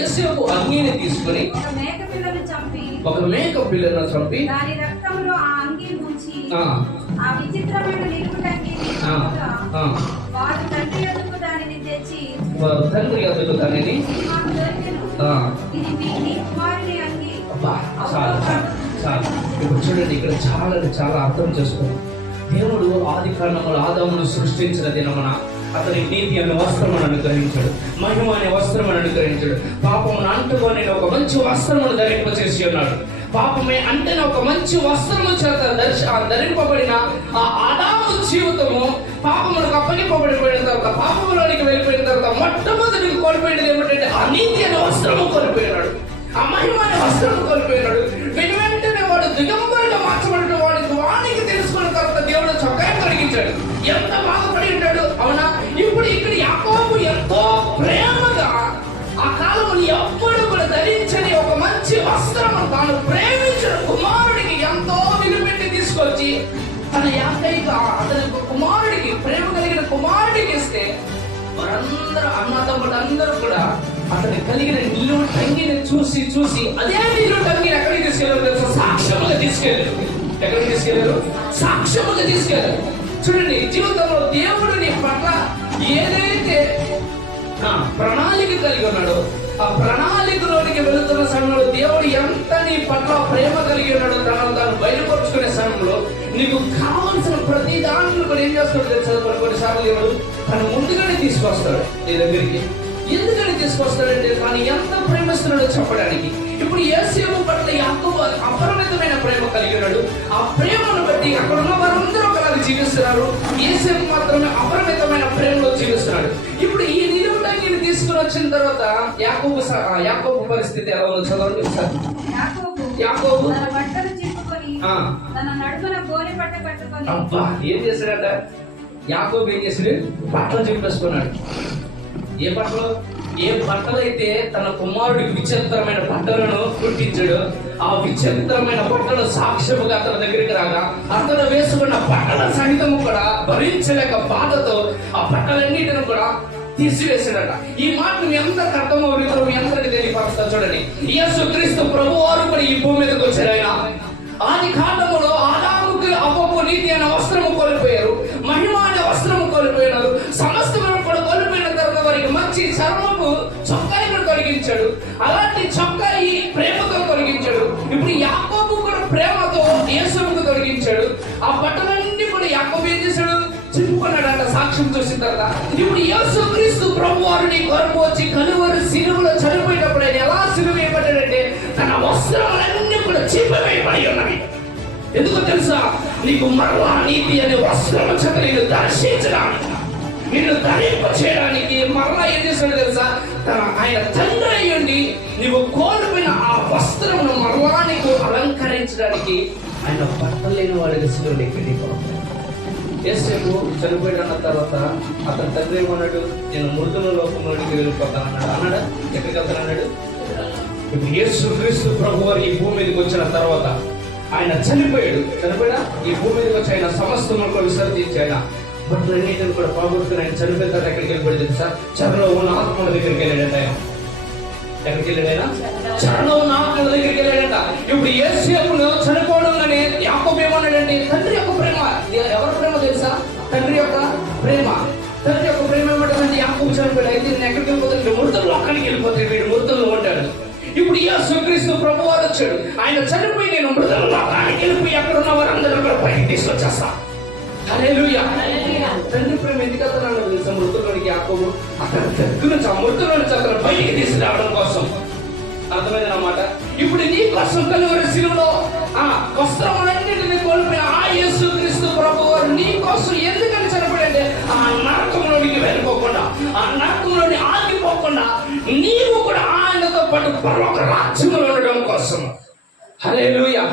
యోసేపు అంగీని తీసుకుని ఒక మేక పిల్లను చంపి దాని రక్తంలో ఆ అంగీ ముంచి ఆ విచిత్రమైన నిలువుటంగిని వారు తండ్రి యొద్దకు దానిని తెచ్చి ఇది మీ కుమారుని అంగీ. ఇప్పుడు చూడండి, ఇక్కడ చాలా అర్థం చేసుకోండి. దేవుడు ఆది కాండములో ఆదామును సృష్టించిన దినమున అతని నీతి అనే వస్త్రమును అనుగ్రహించాడు, మహిమ అనే వస్త్రమును అనుగ్రహించాడు. పాపమును అంటుకొని ఒక మంచి వస్త్రమును ధరింపచేసి ఉన్నాడు. పాపమే అంటే ఒక మంచి వస్త్రము చేత ధరింపబడిన ఆ ఆదాము జీవితము పాపములకు అప్పగింపబడిపోయిన తర్వాత, పాపములోనికి వెళ్ళిపోయిన తర్వాత మొట్టమొదటి కోల్పోయినది ఏమిటంటే ఆ నీతి అనే వస్త్రము కోల్పోయినాడు, ఆ మహిమ అనే వస్త్రము కోల్పోయినాడు. వెంటనే వాడు దిగంబరిగా మార్చబడిన వానికి తెలుసుకున్న తర్వాత దేవుడు చొక్కా కలిగించాడు. ఎంత బాధపడి ఉంటాడు, అవునా? ఇప్పుడు ఇక్కడ యాకోబు ఎంతో ప్రేమగా ఆ కాలముని ఎప్పుడు కూడా ధరించని ఒక మంచి వస్త్రము తాను ప్రేమించిన కుమారుడికి ఎంతో విలుపెట్టి తీసుకొచ్చి తన అతని కుమారుడికి, ప్రేమ కలిగిన కుమారుడికి ఇస్తే వారందరూ అన్నదమ్ములందరూ కూడా అతని కలిగిన నిలువు టంగిని చూసి అదే నిలువు టంగిని ఎక్కడికి తీసుకెళ్ళారు తెలుసు? సాక్ష్యముగా తీసుకెళ్ళారు. ఎక్కడికి తీసుకెళ్ళారు? సాక్ష్యముగా తీసుకెళ్ళారు. చూడండి, జీవితంలో దేవుడు నీ పట్ల ఏదైతే ప్రణాళిక కలిగి ఉన్నాడో ఆ ప్రణాళికలోనికి వెళుతున్న సమయంలో దేవుడు ఎంత నీ పట్ల ప్రేమ కలిగి ఉన్నాడో తాను బయలుపరుచుకునే సమయంలో నీకు కావలసిన ప్రతి దాంట్లో కూడా ఏం చేస్తాడు తెలుసు? కొన్నిసార్లు దేవుడు తను ముందుగానే తీసుకొస్తాడు నీ దగ్గరికి. ఎందుకని తీసుకొస్తాడంటే తాను ఎంత ప్రేమిస్తున్నాడో చెప్పడానికి. ఇప్పుడు యోసేపు పట్ల యాకోబు అపరిమితమైన ప్రేమ కలిగి ఉన్నాడు. ఆ ప్రేమను బట్టి అక్కడ ఉన్న వారందరూ ఒకలాగా జీవిస్తున్నారు, యోసేపు మాత్రమే అపరిమితమైన ప్రేమలో జీవిస్తున్నాడు. ఇప్పుడు ఈ నిలువుటంగిని తీసుకుని వచ్చిన తర్వాత యాకోబు పరిస్థితి ఎలా ఉందో చదవండి సార్. యాకోబు అబ్బా ఏం చేశాడట? యాకోబు ఏం చేశాడు? బట్టలు చింపేసుకున్నాడు. ఏ బట్టలు అయితే తన కుమారుడికి విచిత్రమైన బట్టలను కుట్టించాడు, ఆ విచిత్రమైన బట్టలు సాక్ష్యముగా అతని దగ్గరికి రాగా అతను వేసుకున్న బట్టల సహితము కూడా భరించలేక బాధతో ఆ బట్టలన్నిటిని కూడా తీసివేసాడట. ఈ మాట మీ అందరికి అర్థమవుతుందో మీ అందరికి తెలియపరుస్తారు. చూడండి, యేసుక్రీస్తు ప్రభువారు కూడా ఈ భూమి మీదకి వచ్చారు. ఆయన ఆది కాండములో ఆదాముకి అవ్వకు నీతి అనే వస్త్రము కోల్పోయారు, మహిమ అనే వస్త్రము కోల్పోయినారు. సమస్తము కూడా కోల్పోయిన తర్వాత వారికి మంచి చర్మపు చొక్కాయిని తొలగించాడు. అలాంటి చొక్కాయి ప్రేమతో తొలగించాడు. ఇప్పుడు యాకోబు కూడా ప్రేమతో యేసుకు తొలగించాడు. ఆ బట్టలన్నీ కూడా యాకోబు ఏం చేశాడు? చింపుకున్నాడంట సాక్ష్యం చూసిన తర్వాత. ఇప్పుడు యేసుక్రీస్తు ప్రభువారు నీ కొరకు వచ్చి కలువరి సిలువలో చనిపోయినప్పుడు ఆయన ఎలా సిలువ వేయబడ్డాడంటే తన వస్త్రాలన్నీ కూడా చింపవేయబడి ఉన్నవి. ఎందుకు తెలుసా? నీకు మరలా నీతి అనే వస్త్రం చేత నేను దర్శించడానికి, నిన్ను ధరింప చేయడానికి మరలా ఏం చేశాడు తెలుసా? ఆయన తండ్రి అయ్యుండి నీవు కోల్పోయిన ఆ వస్త్రమును మరలా నీకు అలంకరించడానికి ఆయన బట్టలు లేని వాడికి సిలువలో ఎక్కి యేసేపు చనిపోయిన తర్వాత అతని తండ్రి ఏమన్నాడు? నేను మృతుల లోకంలోనికి వెళ్ళిపోతాను అన్నాడా? ఎక్కడికి వెళ్తానన్నాడు? ఇప్పుడు యేసుక్రీస్తు ప్రభువారు ఈ భూమి మీదకి వచ్చిన తర్వాత ఆయన చనిపోయాడా? ఈ భూమి మీదకి వచ్చి ఆయన సమస్తములను విసర్జించి ఆయన బట్టలన్నిటిని కూడా పోగొట్టుకుని ఆయన చనిపోయిన తర్వాత ఎక్కడికి వెళ్ళిపోయి తెలుసా? చెరలో ఉన్న ఆత్మల దగ్గరికి వెళ్ళాడంట. ఆయన ఎక్కడికి వెళ్ళాడైనా? చెరలో ఉన్న ఆత్మల దగ్గరికి వెళ్ళాడంట. ఇప్పుడు యేసేపును చనిపోవడంలోనే యాకోబు ఏమన్నాడంటే తండ్రి యొక్క ప్రేమ. ఎవరి ప్రేమ తెలుసా? తండ్రి యొక్క ప్రేమ. తండ్రి యొక్క ప్రేమ ఏమంటే యాకోబు చనిపోయాడు, అయితే నేను ఎక్కడికి వెళ్ళిపోతాను? మృతుల్లో అక్కడికి వెళ్ళిపోతాయి, వీడు మృతుల్లో ఉంటాడు. ఇప్పుడు యేసుక్రీస్తు ప్రభువారు వచ్చాడు. ఆయన చనిపోయి నేను మృతుల్లో అక్కడికి వెళ్ళిపోయి అక్కడ ఉన్న వారందరూ కూడా పైకి తీసుకొచ్చేస్తా. హల్లెలూయా. తండ్రి ప్రేమ ఎందుకు అతను తెలుసా? మృతుల్లోనికి యాకోబు అతను దగ్గర నుంచి ఆ మృతుల్లో నుంచి అతను బయటికి తీసుకురావడం కోసం. అర్థమైంది అన్నమాట. ఇప్పుడు నీ కోసం కలువరి సిలువలో వస్త్రములన్నిటిని కోల్పోయిన ఆ యేసుక్రీస్తు ప్రభువారు నీ కోసం ఎందుకని చనిపోయాడంటే ఆ నరకంలోనికి వెళ్ళిపోకుండా, ఆ నరకంలోని ఆగిపోకుండా నీవు కూడా ఆయనతో పాటు పరలోక రాజ్యంలో ఉండడం కోసం. హల్లెలూయా.